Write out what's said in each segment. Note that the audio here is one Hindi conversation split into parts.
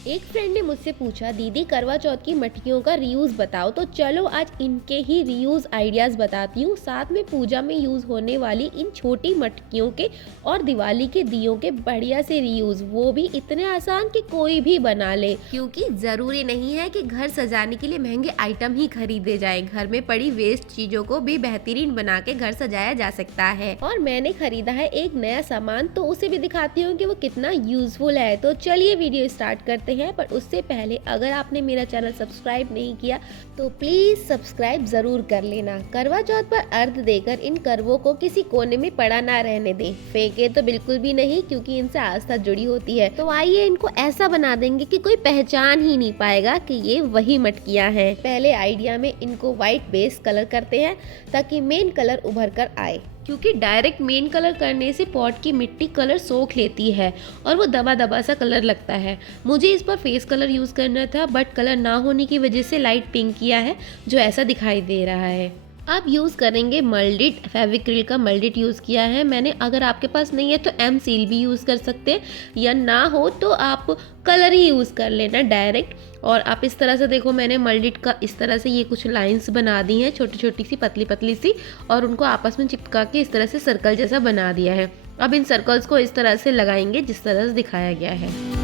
एक फ्रेंड ने मुझसे पूछा, दीदी करवा चौथ की मटकियों का रीयूज बताओ। तो चलो आज इनके ही रीयूज आइडियाज बताती हूँ, साथ में पूजा में यूज होने वाली इन छोटी मटकियों के और दिवाली के दियों के बढ़िया से रीयूज, वो भी इतने आसान कि कोई भी बना ले। क्योंकि जरूरी नहीं है कि घर सजाने के लिए महंगे आइटम ही खरीदे जाए, घर में पड़ी वेस्ट चीजों को भी बेहतरीन बना के घर सजाया जा सकता है। और मैंने खरीदा है एक नया सामान, तो उसे भी दिखाती हूँ कि वो कितना यूजफुल है। तो चलिए वीडियो स्टार्ट करते हैं, पर उससे पहले अगर आपने मेरा चैनल सब्सक्राइब नहीं किया तो प्लीज सब्सक्राइब जरूर कर लेना। करवा चौथ पर अर्घ देकर इन करवों को किसी कोने में पड़ा ना रहने दें, फेंके तो बिल्कुल भी नहीं, क्योंकि इनसे आस्था जुड़ी होती है। तो आइए इनको ऐसा बना देंगे कि कोई पहचान ही नहीं पाएगा कि ये वही मटकियां हैं। पहले आइडिया में इनको व्हाइट बेस कलर करते हैं ताकि मेन कलर उभर कर आए, क्योंकि डायरेक्ट मेन कलर करने से पॉट की मिट्टी कलर सोख लेती है और वो दबा दबा सा कलर लगता है। मुझे इस पर फेस कलर यूज़ करना था, बट कलर ना होने की वजह से लाइट पिंक किया है, जो ऐसा दिखाई दे रहा है। अब यूज़ करेंगे मल्डिट, फेविक्रिल का मल्डिट यूज़ किया है मैंने। अगर आपके पास नहीं है तो एम सील भी यूज़ कर सकते हैं, या ना हो तो आप कलर ही यूज़ कर लेना डायरेक्ट। और आप इस तरह से देखो, मैंने मल्डिट का इस तरह से ये कुछ लाइंस बना दी हैं, छोटी छोटी सी पतली पतली सी, और उनको आपस में चिपका के इस तरह से सर्कल जैसा बना दिया है। अब इन सर्कल्स को इस तरह से लगाएंगे जिस तरह से दिखाया गया है।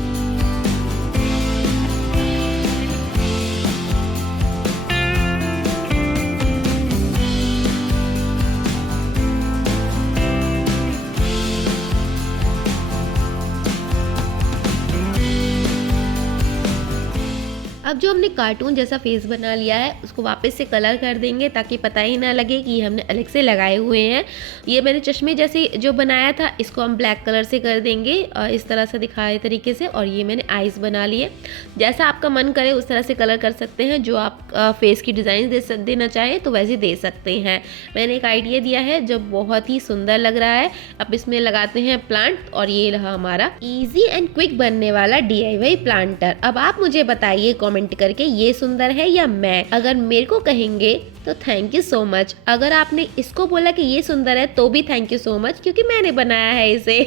अब जो हमने कार्टून जैसा फेस बना लिया है उसको वापस से कलर कर देंगे, ताकि पता ही ना लगे कि हमने अलग से लगाए हुए हैं। ये मैंने चश्मे जैसे जो बनाया था, इसको हम ब्लैक कलर से कर देंगे इस तरह से दिखाए तरीके से। और ये मैंने आईज बना लिए, जैसा आपका मन करे उस तरह से कलर कर सकते हैं। जो आप फेस की डिज़ाइन देना चाहें तो वैसे दे सकते हैं। मैंने एक आइडिया दिया है जो बहुत ही सुंदर लग रहा है। अब इसमें लगाते हैं प्लांट, और ये रहा हमारा ईजी एंड क्विक बनने वाला DIY प्लांटर। अब आप मुझे बताइए कमेंट करके, ये सुंदर है या मैं? अगर मेरे को कहेंगे तो थैंक यू सो मच, अगर आपने इसको बोला कि ये सुंदर है तो भी थैंक यू सो मच, क्योंकि मैंने बनाया है इसे।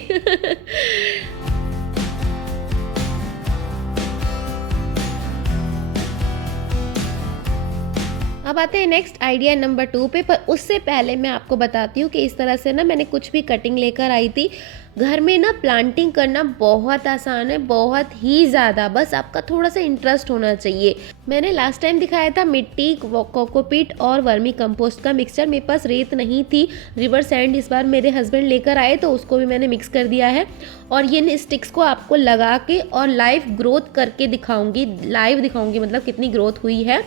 अब आते हैं नेक्स्ट आइडिया नंबर 2 पे, पर उससे पहले मैं आपको बताती हूँ कि इस तरह से ना मैंने कुछ भी कटिंग लेकर आई थी। घर में ना प्लांटिंग करना बहुत आसान है, बहुत ही ज़्यादा, बस आपका थोड़ा सा इंटरेस्ट होना चाहिए। मैंने लास्ट टाइम दिखाया था मिट्टी, कोकोपीट और वर्मी कंपोस्ट का मिक्सचर। मेरे पास रेत नहीं थी, रिवर सैंड इस बार मेरे हस्बैंड लेकर आए तो उसको भी मैंने मिक्स कर दिया है। और ये स्टिक्स को आपको लगा के और लाइव ग्रोथ करके दिखाऊंगी, लाइव दिखाऊंगी मतलब कितनी ग्रोथ हुई है।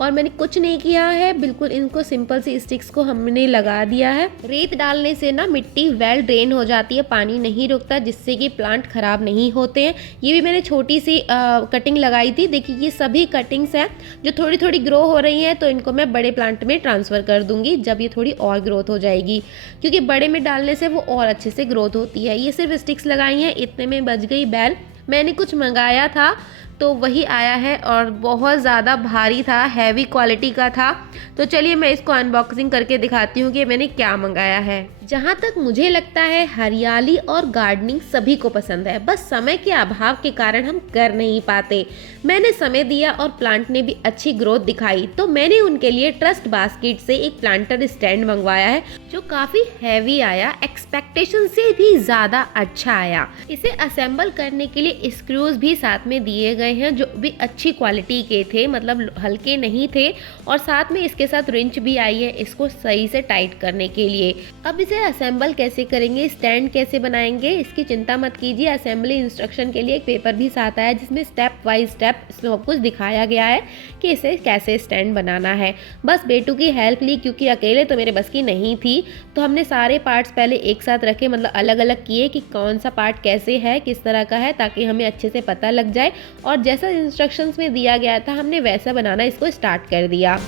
और मैंने कुछ नहीं किया है, बिल्कुल इनको सिंपल सी स्टिक्स को हमने लगा दिया है। रेत डालने से ना मिट्टी वेल ड्रेन हो जाती है, पानी नहीं रुकता, जिससे कि प्लांट खराब नहीं होते हैं। ये भी मैंने छोटी सी कटिंग लगाई थी। देखिए ये सभी कटिंग्स हैं जो थोड़ी थोड़ी ग्रो हो रही हैं, तो इनको मैं बड़े प्लांट में ट्रांसफ़र कर दूंगी जब ये थोड़ी और ग्रोथ हो जाएगी, क्योंकि बड़े में डालने से वो और अच्छे से ग्रोथ होती है। ये सिर्फ स्टिक्स लगाई हैं, इतने में बच गई बेल। मैंने कुछ मंगाया था तो वही आया है, और बहुत ज़्यादा भारी था, हैवी क्वालिटी का था। तो चलिए मैं इसको अनबॉक्सिंग करके दिखाती हूँ कि मैंने क्या मंगाया है। जहाँ तक मुझे लगता है हरियाली और गार्डनिंग सभी को पसंद है, बस समय के अभाव के कारण हम कर नहीं पाते। मैंने समय दिया और प्लांट ने भी अच्छी ग्रोथ दिखाई, तो मैंने उनके लिए ट्रस्ट बास्केट से एक प्लांटर स्टैंड मंगवाया है, जो काफ़ी हैवी आया, एक्सपेक्टेशन से भी ज़्यादा अच्छा आया। इसे असेंबल करने के लिए स्क्रूज भी साथ में दिए गए हैं, जो भी अच्छी क्वालिटी के थे, मतलब हल्के नहीं थे। और साथ में इसके साथ रिंच भी आई है इसको सही से टाइट करने के लिए। अब इसे असेंबल कैसे करेंगे, स्टैंड कैसे बनाएंगे, इसकी चिंता मत कीजिए। असेंबली इंस्ट्रक्शन के लिए एक पेपर भी साथ आया, जिसमें स्टेप बाय स्टेप सब कुछ दिखाया गया है कि इसे कैसे स्टैंड बनाना है। बस बेटू की हेल्प ली, क्योंकि अकेले तो मेरे बस की नहीं थी। तो हमने सारे पार्ट्स पहले एक साथ रखे, मतलब अलग अलग किए कि कौन सा पार्ट कैसे है, किस तरह का है, ताकि हमें अच्छे से पता लग जाए। और जैसा इंस्ट्रक्शंस में दिया गया था हमने वैसा बनाना इसको स्टार्ट कर दिया।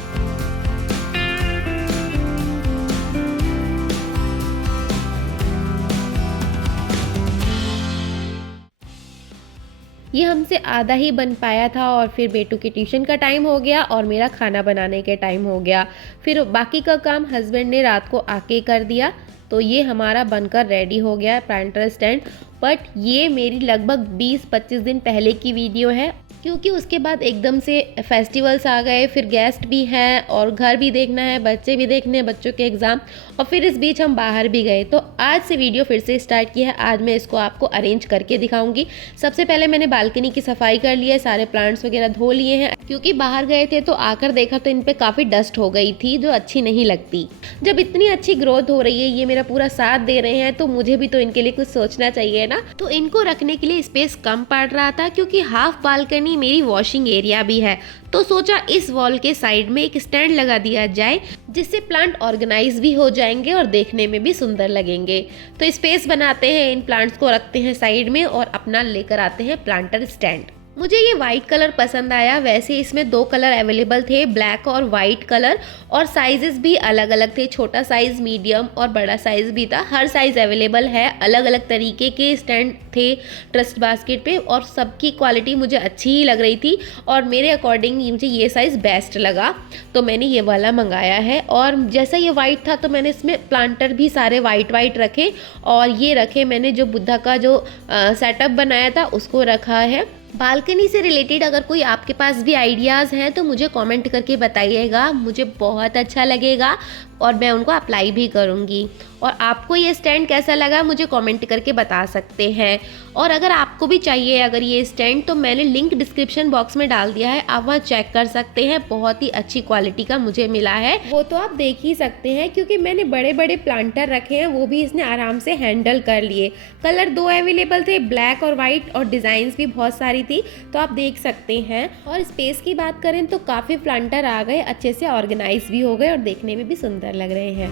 ये हमसे आधा ही बन पाया था, और फिर बेटू के ट्यूशन का टाइम हो गया और मेरा खाना बनाने के टाइम हो गया। फिर बाकी का काम हस्बैंड ने रात को आके कर दिया। तो ये हमारा बनकर रेडी हो गया प्लांटर स्टैंड। बट ये मेरी लगभग 20-25 दिन पहले की वीडियो है, क्योंकि उसके बाद एकदम से फेस्टिवल्स आ गए, फिर गेस्ट भी हैं और घर भी देखना है, बच्चे भी देखने हैं, बच्चों के एग्ज़ाम, और फिर इस बीच हम बाहर भी गए। तो आज से वीडियो फिर से स्टार्ट की है। आज मैं इसको आपको अरेंज करके दिखाऊंगी। सबसे पहले मैंने बालकनी की सफाई कर ली है, सारे प्लांट्स वगैरह धो लिए हैं, क्योंकि बाहर गए थे तो आकर देखा तो इन पे काफ़ी डस्ट हो गई थी, जो अच्छी नहीं लगती। जब इतनी अच्छी ग्रोथ हो रही है, ये मेरा पूरा साथ दे रहे हैं, तो मुझे भी तो इनके लिए कुछ सोचना चाहिए ना। तो इनको रखने के लिए स्पेस कम पड़ रहा था, क्योंकि हाफ बालकनी मेरी वॉशिंग एरिया भी है, तो सोचा इस वॉल के साइड में एक स्टैंड लगा दिया जाए, जिससे प्लांट ऑर्गेनाइज भी हो जाएंगे और देखने में भी सुंदर लगेंगे। तो स्पेस बनाते हैं, इन प्लांट्स को रखते हैं साइड में और अपना लेकर आते हैं प्लांटर स्टैंड। मुझे ये वाइट कलर पसंद आया। वैसे इसमें 2 कलर अवेलेबल थे, ब्लैक और वाइट कलर, और साइजेस भी अलग अलग थे, छोटा साइज, मीडियम और बड़ा साइज भी था। हर साइज अवेलेबल है। अलग अलग तरीके के स्टैंड थे ट्रस्ट बास्केट पे, और सबकी क्वालिटी मुझे अच्छी ही लग रही थी, और मेरे अकॉर्डिंग मुझे ये साइज़ बेस्ट लगा, तो मैंने ये वाला मंगाया है। और जैसा ये वाइट था तो मैंने इसमें प्लांटर भी सारे वाइट रखे, और ये रखे मैंने जो बुद्धा का जो सेटअप बनाया था उसको रखा है। बालकनी से रिलेटेड अगर कोई आपके पास भी आइडियाज़ हैं तो मुझे कमेंट करके बताइएगा, मुझे बहुत अच्छा लगेगा और मैं उनको अप्लाई भी करूँगी। और आपको ये स्टैंड कैसा लगा मुझे कमेंट करके बता सकते हैं। और अगर आपको भी चाहिए अगर ये स्टैंड, तो मैंने लिंक डिस्क्रिप्शन बॉक्स में डाल दिया है, आप वहाँ चेक कर सकते हैं। बहुत ही अच्छी क्वालिटी का मुझे मिला है, वो तो आप देख ही सकते हैं, क्योंकि मैंने बड़े बड़े प्लांटर रखे हैं, वो भी इसने आराम से हैंडल कर लिए। कलर 2 अवेलेबल थे, ब्लैक और वाइट, और डिज़ाइंस भी बहुत सारी थी, तो आप देख सकते हैं। और स्पेस की बात करें तो काफ़ी प्लांटर आ गए, अच्छे से ऑर्गेनाइज भी हो गए और देखने में भी सुंदर लग रहे हैं।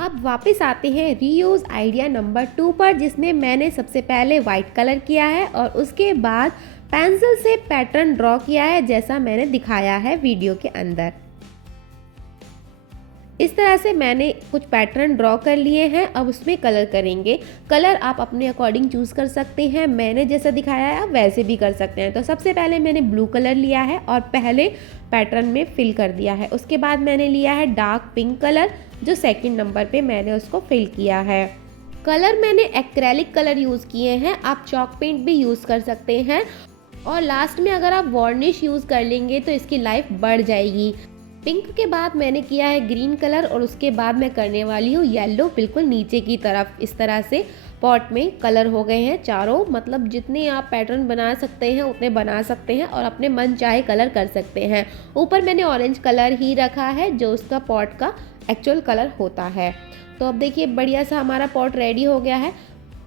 अब वापस आते हैं रीयूज़ आइडिया नंबर 2 पर, जिसमें मैंने सबसे पहले वाइट कलर किया है और उसके बाद पेंसिल से पैटर्न ड्रॉ किया है, जैसा मैंने दिखाया है वीडियो के अंदर। इस तरह से मैंने कुछ पैटर्न ड्रॉ कर लिए हैं। अब उसमें कलर करेंगे। कलर आप अपने अकॉर्डिंग चूज़ कर सकते हैं, मैंने जैसा दिखाया है आप वैसे भी कर सकते हैं। तो सबसे पहले मैंने ब्लू कलर लिया है और पहले पैटर्न में फिल कर दिया है। उसके बाद मैंने लिया है डार्क पिंक कलर, जो सेकंड नंबर पे मैंने उसको फिल किया है। कलर मैंने एक्रेलिक कलर यूज़ किए हैं, आप चॉक पेंट भी यूज़ कर सकते हैं। और लास्ट में अगर आप वार्निश यूज़ कर लेंगे तो इसकी लाइफ बढ़ जाएगी। पिंक के बाद मैंने किया है ग्रीन कलर, और उसके बाद मैं करने वाली हूँ येलो, बिल्कुल नीचे की तरफ। इस तरह से पॉट में कलर हो गए हैं चारों, मतलब जितने आप पैटर्न बना सकते हैं उतने बना सकते हैं और अपने मन चाहे कलर कर सकते हैं। ऊपर मैंने ऑरेंज कलर ही रखा है, जो उसका पॉट का एक्चुअल कलर होता है। तो अब देखिए बढ़िया सा हमारा पॉट रेडी हो गया है।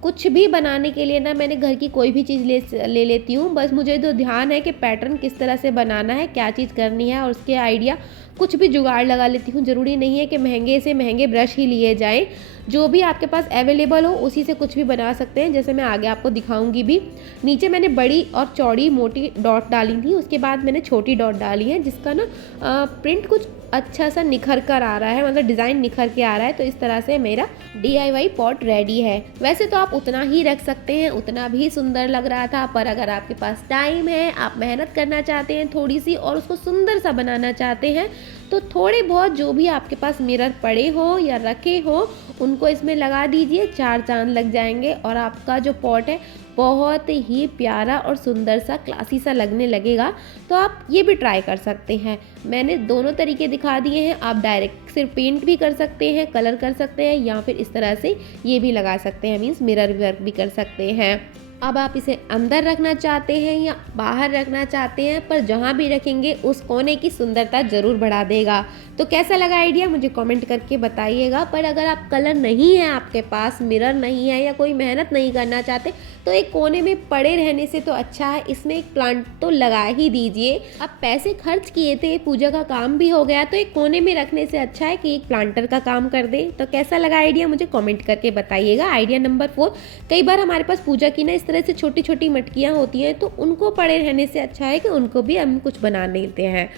कुछ भी बनाने के लिए ना मैंने घर की कोई भी चीज़ ले लेती हूँ, बस मुझे तो ध्यान है कि पैटर्न किस तरह से बनाना है, क्या चीज़ करनी है, और उसके आइडिया कुछ भी जुगाड़ लगा लेती हूँ। ज़रूरी नहीं है कि महंगे से महंगे ब्रश ही लिए जाएं, जो भी आपके पास अवेलेबल हो उसी से कुछ भी बना सकते हैं, जैसे मैं आगे आपको दिखाऊंगी भी। नीचे मैंने बड़ी और चौड़ी मोटी डॉट डाली थी, उसके बाद मैंने छोटी डॉट डाली है, जिसका ना प्रिंट कुछ अच्छा सा निखर कर आ रहा है, मतलब डिज़ाइन निखर के आ रहा है। तो इस तरह से मेरा DIY पॉट रेडी है। वैसे तो आप उतना ही रख सकते हैं, उतना भी सुंदर लग रहा था, पर अगर आपके पास टाइम है, आप मेहनत करना चाहते हैं थोड़ी सी और उसको सुंदर सा बनाना चाहते हैं, तो थोड़े बहुत जो भी आपके पास मिरर पड़े हो या रखे हो उनको इसमें लगा दीजिए, 4 चांद लग जाएंगे और आपका जो पॉट है बहुत ही प्यारा और सुंदर सा क्लासी सा लगने लगेगा। तो आप ये भी ट्राई कर सकते हैं। मैंने दोनों तरीके दिखा दिए हैं, आप डायरेक्ट सिर्फ पेंट भी कर सकते हैं, कलर कर सकते हैं, या फिर इस तरह से ये भी लगा सकते हैं, मीन्स मिरर वर्क भी कर सकते हैं। अब आप इसे अंदर रखना चाहते हैं या बाहर रखना चाहते हैं, पर जहाँ भी रखेंगे उस कोने की सुंदरता ज़रूर बढ़ा देगा। तो कैसा लगा आइडिया मुझे कमेंट करके बताइएगा। पर अगर आप कलर नहीं है, आपके पास मिरर नहीं है या कोई मेहनत नहीं करना चाहते, तो एक कोने में पड़े रहने से तो अच्छा है इसमें एक प्लांट तो लगा ही दीजिए। आप पैसे खर्च किए थे, पूजा का काम भी हो गया, तो एक कोने में रखने से अच्छा है कि एक प्लांटर का काम कर दे। तो कैसा लगा आइडिया मुझे कमेंट करके बताइएगा। आइडिया नंबर 4, कई बार हमारे पास पूजा की ना इस तरह से छोटी छोटी मटकियाँ होती हैं, तो उनको पड़े रहने से अच्छा है कि उनको भी हम कुछ बना लेते हैं।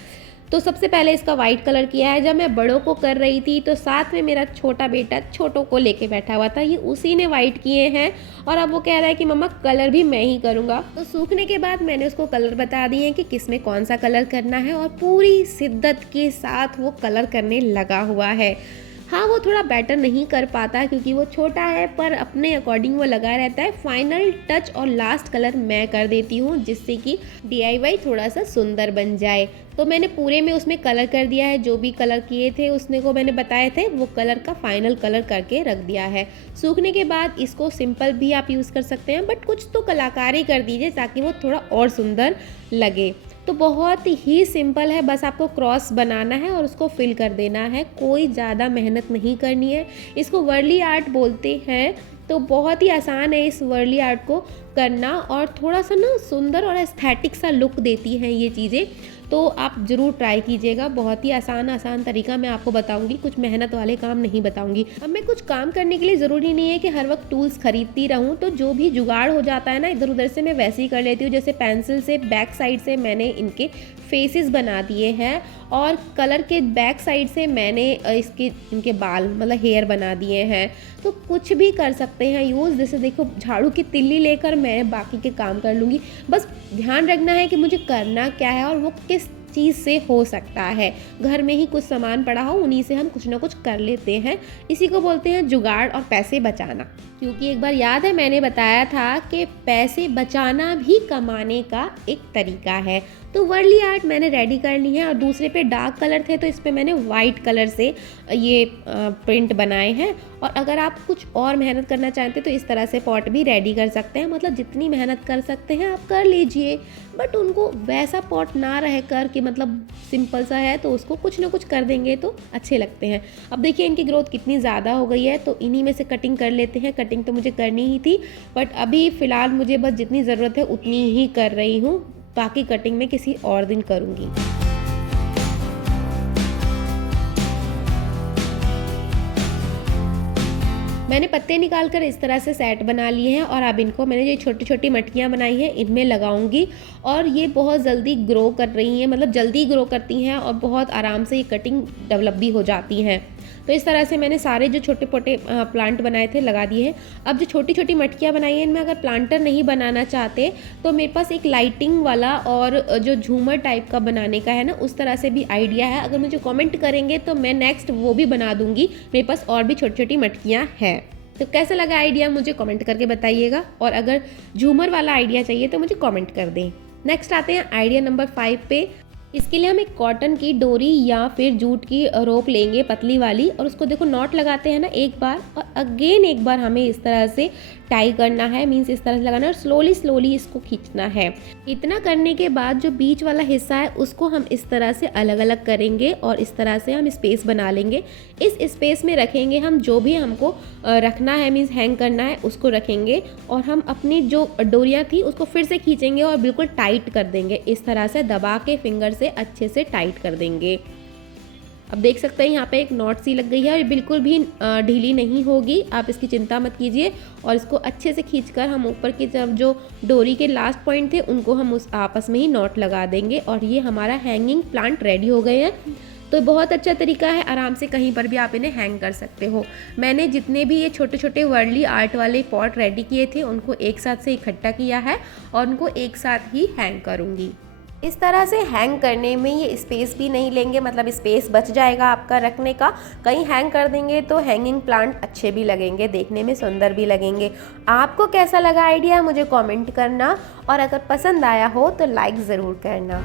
तो सबसे पहले इसका वाइट कलर किया है। जब मैं बड़ों को कर रही थी तो साथ में मेरा छोटा बेटा छोटों को लेके बैठा हुआ था, ये उसी ने वाइट किए हैं और अब वो कह रहा है कि मम्मा कलर भी मैं ही करूँगा। तो सूखने के बाद मैंने उसको कलर बता दिए हैं कि किस में कौन सा कलर करना है और पूरी शिद्दत के साथ वो कलर करने लगा हुआ है। हाँ, वो थोड़ा बेटर नहीं कर पाता क्योंकि वो छोटा है, पर अपने अकॉर्डिंग वो लगा रहता है। फाइनल टच और लास्ट कलर मैं कर देती हूँ जिससे कि DIY थोड़ा सा सुंदर बन जाए। तो मैंने पूरे में उसमें कलर कर दिया है, जो भी कलर किए थे उसने को मैंने बताए थे वो कलर का फाइनल कलर करके रख दिया है। सूखने के बाद इसको सिंपल भी आप यूज़ कर सकते हैं, बट कुछ तो कलाकारी कर दीजिए ताकि वो थोड़ा और सुंदर लगे। तो बहुत ही सिंपल है, बस आपको क्रॉस बनाना है और उसको फिल कर देना है, कोई ज़्यादा मेहनत नहीं करनी है। इसको वर्ली आर्ट बोलते हैं, तो बहुत ही आसान है इस वर्ली आर्ट को करना और थोड़ा सा ना सुंदर और एस्थेटिक सा लुक देती हैं ये चीज़ें। तो आप ज़रूर ट्राई कीजिएगा, बहुत ही आसान तरीका मैं आपको बताऊंगी, कुछ मेहनत वाले काम नहीं बताऊंगी। अब मैं कुछ काम करने के लिए ज़रूरी नहीं है कि हर वक्त टूल्स खरीदती रहूं, तो जो भी जुगाड़ हो जाता है ना इधर उधर से मैं वैसे ही कर लेती हूँ। जैसे पेंसिल से बैक साइड से मैंने इनके फेसेस बना दिए हैं और कलर के बैक साइड से मैंने इनके बाल मतलब हेयर बना दिए हैं। तो कुछ भी कर सकते हैं यूज़। जैसे देखो, झाड़ू की तिल्ली लेकर मैं बाकी के काम कर लूँगी, बस ध्यान रखना है कि मुझे करना क्या है और वो किस चीज़ से हो सकता है। घर में ही कुछ सामान पड़ा हो, उन्हीं से हम कुछ ना कुछ कर लेते हैं। इसी को बोलते हैं जुगाड़ और पैसे बचाना। क्योंकि एक बार याद है मैंने बताया था कि पैसे बचाना भी कमाने का एक तरीका है। तो वर्ली आर्ट मैंने रेडी कर ली है और दूसरे पे डार्क कलर थे तो इस पे मैंने वाइट कलर से ये प्रिंट बनाए हैं। और अगर आप कुछ और मेहनत करना चाहते हैं तो इस तरह से पॉट भी रेडी कर सकते हैं, मतलब जितनी मेहनत कर सकते हैं आप कर लीजिए। बट उनको वैसा पॉट ना रह कर कि मतलब सिंपल सा है तो उसको कुछ ना कुछ कर देंगे तो अच्छे लगते हैं। अब देखिए इनकी ग्रोथ कितनी ज़्यादा हो गई है, तो इन्हीं में से कटिंग कर लेते हैं। कटिंग तो मुझे करनी ही थी, बट अभी फ़िलहाल मुझे बस जितनी ज़रूरत है उतनी ही कर रही हूँ, बाकी कटिंग मैं किसी और दिन करूँगी। मैंने पत्ते निकालकर इस तरह से सेट बना लिए हैं और अब इनको मैंने जो छोटी छोटी मटकियाँ बनाई हैं इनमें लगाऊंगी। और ये बहुत जल्दी ग्रो कर रही हैं, मतलब जल्दी ग्रो करती हैं और बहुत आराम से ये कटिंग डेवलप भी हो जाती हैं। तो इस तरह से मैंने सारे जो छोटे छोटे प्लांट बनाए थे लगा दिए हैं। अब जो छोटी छोटी मटकियाँ बनाई हैं इनमें अगर प्लांटर नहीं बनाना चाहते तो मेरे पास एक लाइटिंग वाला और जो झूमर टाइप का बनाने का है ना, उस तरह से भी आइडिया है। अगर मुझे कमेंट करेंगे तो मैं नेक्स्ट वो भी बना दूंगी। मेरे पास और भी छोटी छोटी मटकियाँ हैं। तो कैसा लगा आइडिया मुझे कमेंट करके बताइएगा, और अगर झूमर वाला आइडिया चाहिए तो मुझे कमेंट कर दें। नेक्स्ट आते हैं आइडिया नंबर 5 पे। इसके लिए हम एक कॉटन की डोरी या फिर जूट की रोप लेंगे पतली वाली, और उसको देखो नॉट लगाते हैं ना एक बार और अगेन एक बार हमें इस तरह से टाई करना है, मीन्स इस तरह से लगाना है और स्लोली स्लोली इसको खींचना है। इतना करने के बाद जो बीच वाला हिस्सा है उसको हम इस तरह से अलग अलग करेंगे और इस तरह से हम स्पेस बना लेंगे। इस स्पेस में रखेंगे हम जो भी हमको रखना है, मीन्स हैंग करना है उसको रखेंगे, और हम अपनी जो डोरियाँ थी उसको फिर से खींचेंगे और बिल्कुल टाइट कर देंगे। इस तरह से दबा के फिंगर से अच्छे से टाइट कर देंगे। अब देख सकते हैं यहाँ पे एक नॉट सी लग गई है और बिल्कुल भी ढीली नहीं होगी, आप इसकी चिंता मत कीजिए। और इसको अच्छे से खींचकर हम ऊपर की तरफ जो डोरी के लास्ट पॉइंट थे उनको हम उस आपस में ही नॉट लगा देंगे और ये हमारा हैंगिंग प्लांट रेडी हो गए हैं। तो बहुत अच्छा तरीका है, आराम से कहीं पर भी आप इन्हें हैंग कर सकते हो। मैंने जितने भी ये छोटे छोटे वर्ली आर्ट वाले पॉट रेडी किए थे उनको एक साथ से इकट्ठा किया है और उनको एक साथ ही हैंग करूँगी। इस तरह से हैंग करने में ये स्पेस भी नहीं लेंगे, मतलब स्पेस बच जाएगा आपका रखने का। कहीं हैंग कर देंगे तो हैंगिंग प्लांट अच्छे भी लगेंगे, देखने में सुंदर भी लगेंगे। आपको कैसा लगा आइडिया मुझे कमेंट करना, और अगर पसंद आया हो तो लाइक ज़रूर करना।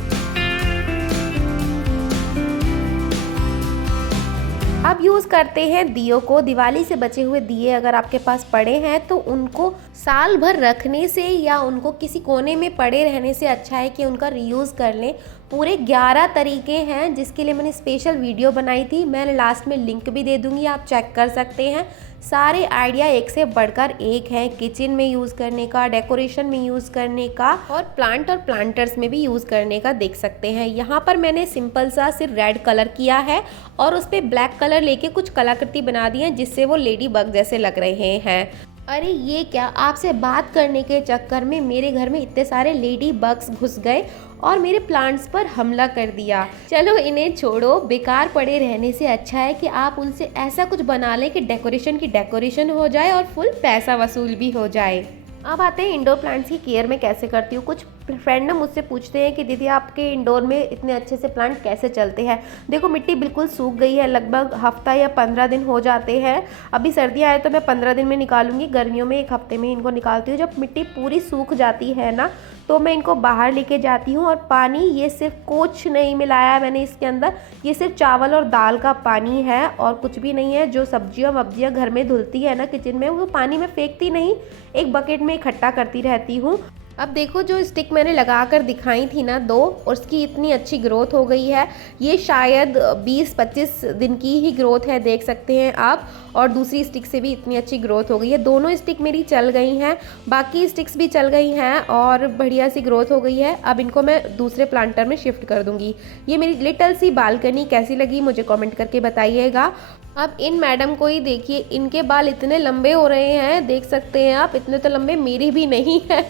अब यूज़ करते हैं दियों को। दिवाली से बचे हुए दिए अगर आपके पास पड़े हैं तो उनको साल भर रखने से या उनको किसी कोने में पड़े रहने से अच्छा है कि उनका रीयूज़ कर लें। पूरे 11 तरीके हैं जिसके लिए मैंने स्पेशल वीडियो बनाई थी, मैंने लास्ट में लिंक भी दे दूँगी, आप चेक कर सकते हैं। सारे आइडिया एक से बढ़कर एक हैं, किचन में यूज़ करने का, डेकोरेशन में यूज़ करने का और प्लांट और प्लांटर्स में भी यूज़ करने का देख सकते हैं। यहाँ पर मैंने सिंपल सा सिर्फ रेड कलर किया है और उस पर ब्लैक कलर लेके कुछ कलाकृति बना दी है जिससे वो लेडी बग जैसे लग रहे हैं। अरे ये क्या, आपसे बात करने के चक्कर में मेरे घर में इतने सारे लेडी बग्स घुस गए और मेरे प्लांट्स पर हमला कर दिया। चलो इन्हें छोड़ो, बेकार पड़े रहने से अच्छा है कि आप उनसे ऐसा कुछ बना लें कि डेकोरेशन की डेकोरेशन हो जाए और फुल पैसा वसूल भी हो जाए। अब आते हैं इंडोर प्लांट्स की केयर मैं कैसे करती हूँ। कुछ फ्रेंड ना मुझसे पूछते हैं कि दीदी आपके इंडोर में इतने अच्छे से प्लांट कैसे चलते हैं। देखो मिट्टी बिल्कुल सूख गई है, लगभग हफ्ता या 15 दिन हो जाते हैं। अभी सर्दियाँ आए तो मैं 15 दिन में निकालूंगी, गर्मियों में 1 हफ्ते में इनको निकालती हूँ। जब मिट्टी पूरी सूख जाती है ना तो मैं इनको बाहर लेके जाती हूँ और पानी, ये सिर्फ कुछ नहीं मिलाया मैंने इसके अंदर, ये सिर्फ चावल और दाल का पानी है और कुछ भी नहीं है। जो सब्जियाँ वब्जियाँ घर में धुलती है ना किचन में, वो पानी में फेंकती नहीं, एक बकेट में इकट्ठा करती रहती हूँ। अब देखो जो स्टिक मैंने लगा कर दिखाई थी ना 2, उसकी इतनी अच्छी ग्रोथ हो गई है। ये शायद 20-25 दिन की ही ग्रोथ है, देख सकते हैं आप। और दूसरी स्टिक से भी इतनी अच्छी ग्रोथ हो गई है। दोनों स्टिक मेरी चल गई हैं, बाकी स्टिक्स भी चल गई हैं और बढ़िया सी ग्रोथ हो गई है। अब इनको मैं दूसरे प्लांटर में शिफ्ट कर दूंगी। ये मेरी लिटिल सी बालकनी कैसी लगी मुझे कमेंट करके बताइएगा। अब इन मैडम को ही देखिए, इनके बाल इतने लंबे हो रहे हैं, देख सकते हैं आप, इतने तो लंबे मेरे भी नहीं है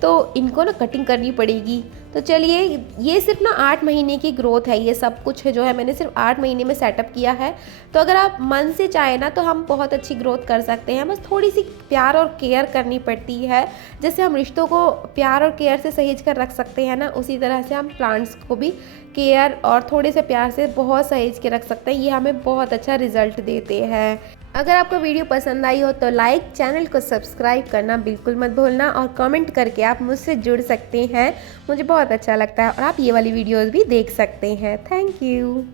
तो इनको ना कटिंग करनी पड़ेगी। तो चलिए, ये सिर्फ ना 8 महीने की ग्रोथ है, ये सब कुछ है जो है मैंने सिर्फ 8 महीने में सेटअप किया है। तो अगर आप मन से चाहे ना तो हम बहुत अच्छी ग्रोथ कर सकते हैं, बस थोड़ी सी प्यार और केयर करनी पड़ती है। जैसे हम रिश्तों को प्यार और केयर से सहेज कर रख सकते हैं ना, उसी तरह से हम प्लांट्स को भी केयर और थोड़े से प्यार से बहुत सहेज के रख सकते हैं। ये हमें बहुत अच्छा रिजल्ट देते हैं। अगर आपको वीडियो पसंद आई हो तो लाइक, चैनल को सब्सक्राइब करना बिल्कुल मत भूलना और कमेंट करके आप मुझसे जुड़ सकते हैं, मुझे बहुत अच्छा लगता है। और आप ये वाली वीडियोस भी देख सकते हैं। Thank you.